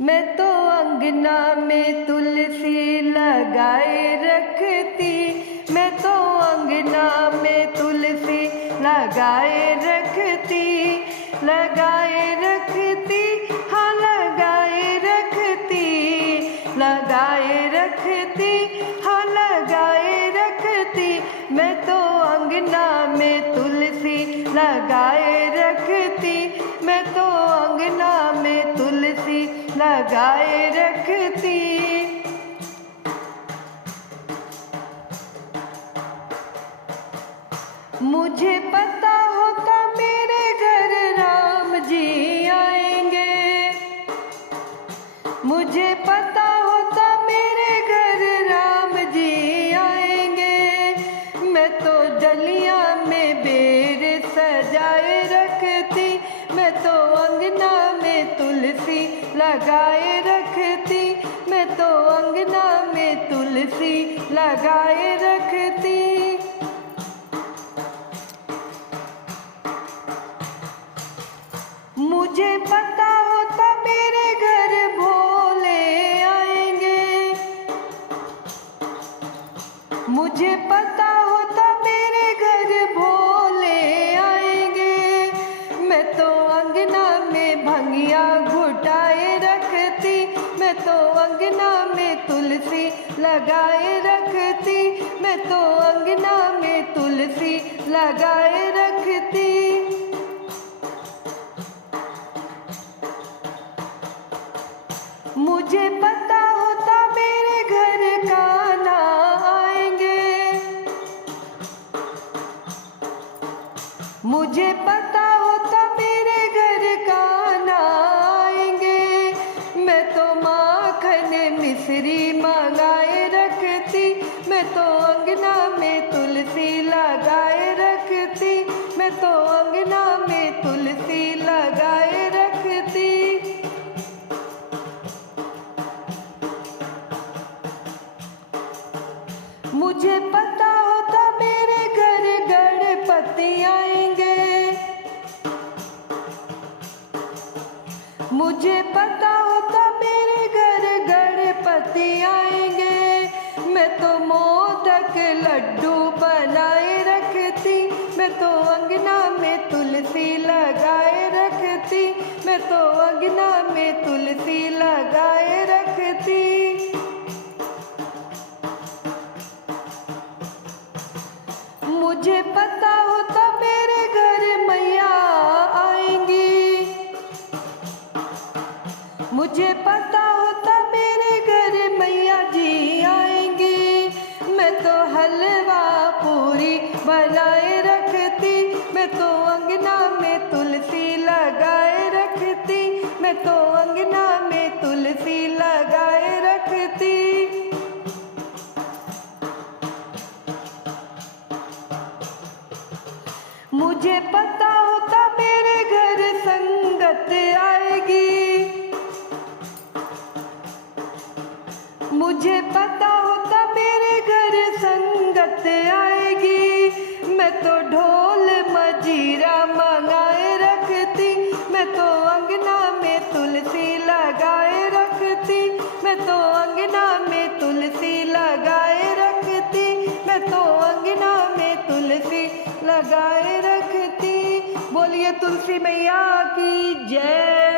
मैं तो अंगना में तुलसी लगाए रखती, मैं तो अंगना में तुलसी लगाए रखती, लगाए रखती, हाँ लगाए रखती, लगाए रखती, हाँ लगाए रखती। मैं तो अंगना में तुलसी लगाए रखती, मैं तो अंगना में तुलसी लगाए रखती। मुझे पता होता मेरे घर राम जी आएंगे, मुझे पता होता मेरे घर राम जी आएंगे। मैं तो डलिया में बेर सजाए रखती, मैं तो अंगना में तुलसी लगाए रखती, मैं तो अंगना में तुलसी लगाए रखती। मुझे पता होता मेरे घर भोले आएंगे, मुझे पता होता मेरे घर भोले आएंगे। मैं तो अंगना में भंगिया घुटाए रखती, मैं तो अंगना में तुलसी लगाए रखती, मैं तो अंगना में तुलसी लगाए रखती। मुझे पता होता मेरे घर कान्हा आएंगे, मुझे पता होता मेरे घर कान्हा आएंगे। मैं तो माखन मिश्री मंगाए रखती, मैं तो अंगना में तुलसी लगाए रखती, मैं तो अंगना में तुलसी लगाए रखती। मुझे पता होता मेरे घर गणपति आएंगे, मुझे पता होता मेरे घर गणपति आएंगे। मैं तो मोदक लड्डू बनाए रखती, मैं तो अंगना में तुलसी लगाए रखती, मैं तो अंगना में तुलसी लगाए रखती। मुझे पता होता मेरे घर मैया आएंगी, मुझे पता होता मेरे घर मैया जी आएंगी। मैं तो हलवा पूरी बनाए रखती, मैं तो अंगना में तुलसी लगाए रखती, मैं तो अंगना में तुलसी लगाए रखती। मुझे पता होता मेरे घर संगत आएगी, मुझे पता होता मेरे घर संगत आएगी। मैं तो ढोल मजीरा मंगाए रखती, मैं तो अंगना में तुलसी लगाए रखती, मैं तो अंगना में तुलसी लगाए रखती, मैं तो अंगना में तुलसी लगाए रखती। बोलिए तुलसी मैया की जय।